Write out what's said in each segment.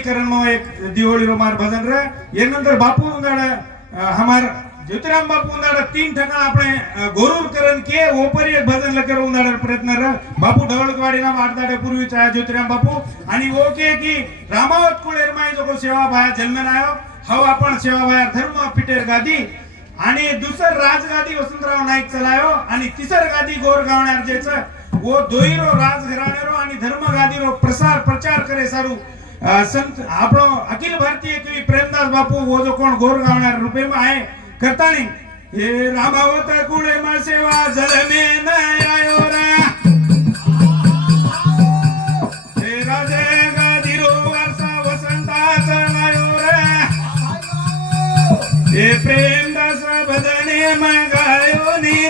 બાપુ શ્રદ્ધાંજલિ કરણ માં એક દિવાળી रो मार भजन रे ये नंतर बापू उंदाड़ हमार ज्योतिराम बापू उंदाड़ तीन ठिकाण આપણે गोरूर करण के ओपर एक भजन लकर उंदाड़ प्रयत्न र बापू ढवळकवाडी ना वाटदाडे पूर्वीचा ज्योतिराम बापू आणि ओके की रामावत कुळेर माई जो सेवा भाया जन्मेन आयो हव आपण सेवा भाया धर्म पिटेर गादी आणि दुसर राजगादी वसंतराव नाईक चलायो आणि तिसर गादी गोरगावण्यार जेच वो दोईरो राजघराणेरो आणि धर्मगादीरो प्रसार प्रचार करे सारू સંત, આપણો અખિલ ભારતીય કવિ પ્રેમદાસ બાપુ ઓજો કોણ ગોર ગાવનાર રૂપેમાં આય કરતા નહીં હે રામાવત કુળે માં સેવા જલ મે નયો રા. હે રાજે ગાદીરો માં ગાયો ની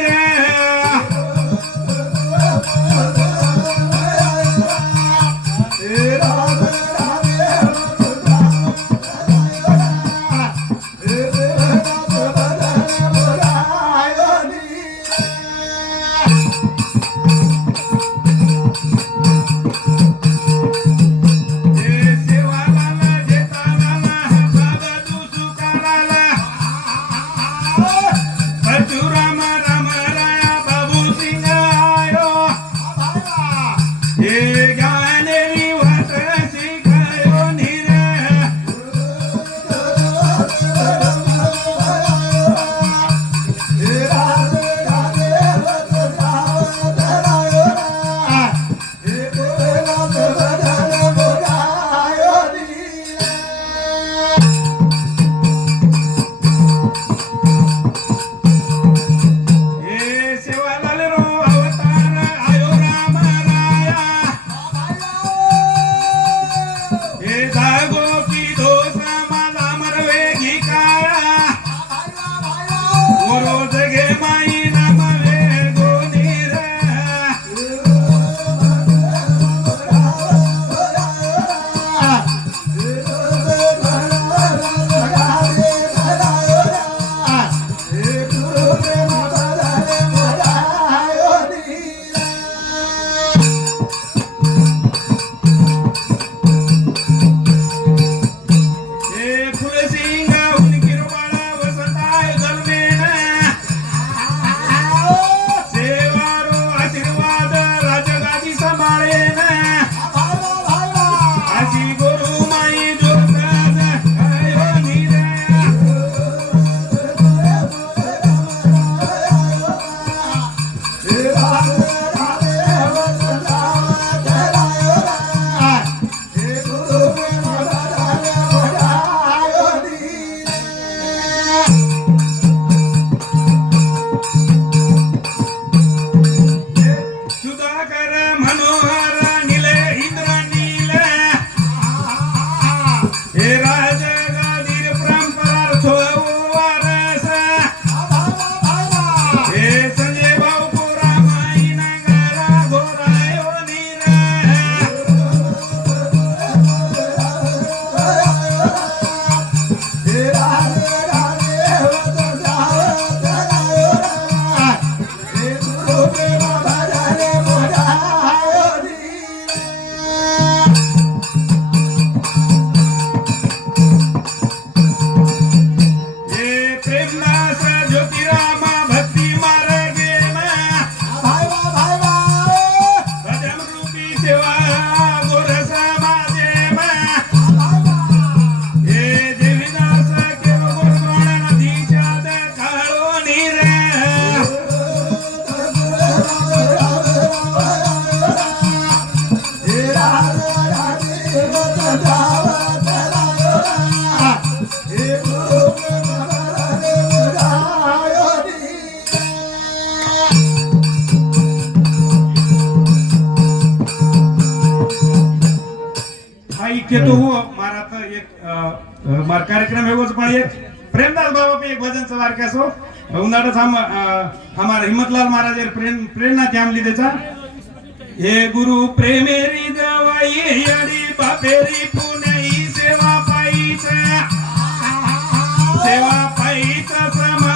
के तो हो मारा तो एक अ, अ, मार कार्यक्रम एवोच पण एक प्रेमदास बाबा पे एक भजनचं वारके असो उन्हाळ्यात हम हमारा हिम्मतलाल महाराज यार प्रेम प्रेरणा ध्यान ली लिदेचा हे गुरु प्रेमेरी दवाई अडी बापेरी पुण्याई सेवा पायीच सेवा पायीच समाजे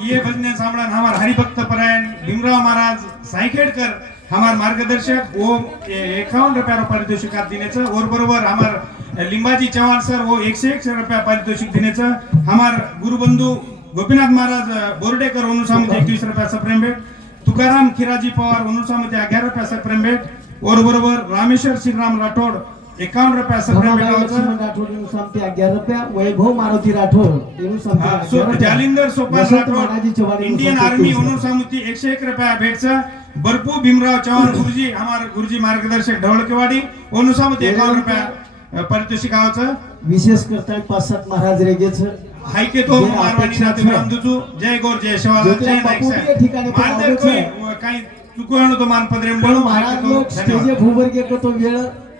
ये भजन सामड़न हमार हरिभक्त परायण भीमराव महाराज सायखेडकर हमार मार्गदर्शक वो एकावन्न रुपया पारितोषिक दिनेचं और बरोबर हमार लिंबाजी चव्हाण सर वो एकशे एक रुपया पारितोषिक दिनेचं हमार गुरुबंधू गोपीनाथ महाराज बोर्डेकर अनुसामध्ये एकवीस रुपया सप्रेम भेट तुकाराम खिराजी पवार अनुसामध्ये अग्यार रुपया सप्रेम भेट और बरोबर रामेश्वर श्रीराम राठोड एकावन्न रुपया सामते अग्यार रुपया वैभव मारुती राठोड यांनी सामते अग्यार सो- रुपया. जालिंदर सोपान वसंत मानाजी राठोड इंडियन सामते आर्मी. अनुसामुती एकशे एक रुपया भेटचं बरपू भीमराव चव्हाण गुरुजी हमार गुरुजी मार्गदर्शक ढवळकेवाडी अनुसामुती एकावन्न रुपया अ, पारितोषिक आवाचं विशेष करता पाच सात महाराज रेगेच हायके तो जे मारवाणी अपेक्षा नाते છે. रामदूतू जय गोर जय शिवालाल ज्योतिराव जय नाईक बापू साहेब. या ठिकाणी पण मार जर आवडत कोई, आहे. व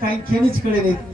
काही चुकवणं तो मान पदरे पण म्हणून महाराज हायके तो लोक धन्यवाद. स्टेजे भूवर गेलो तो वेळ काही खेळीच कडे नाहीत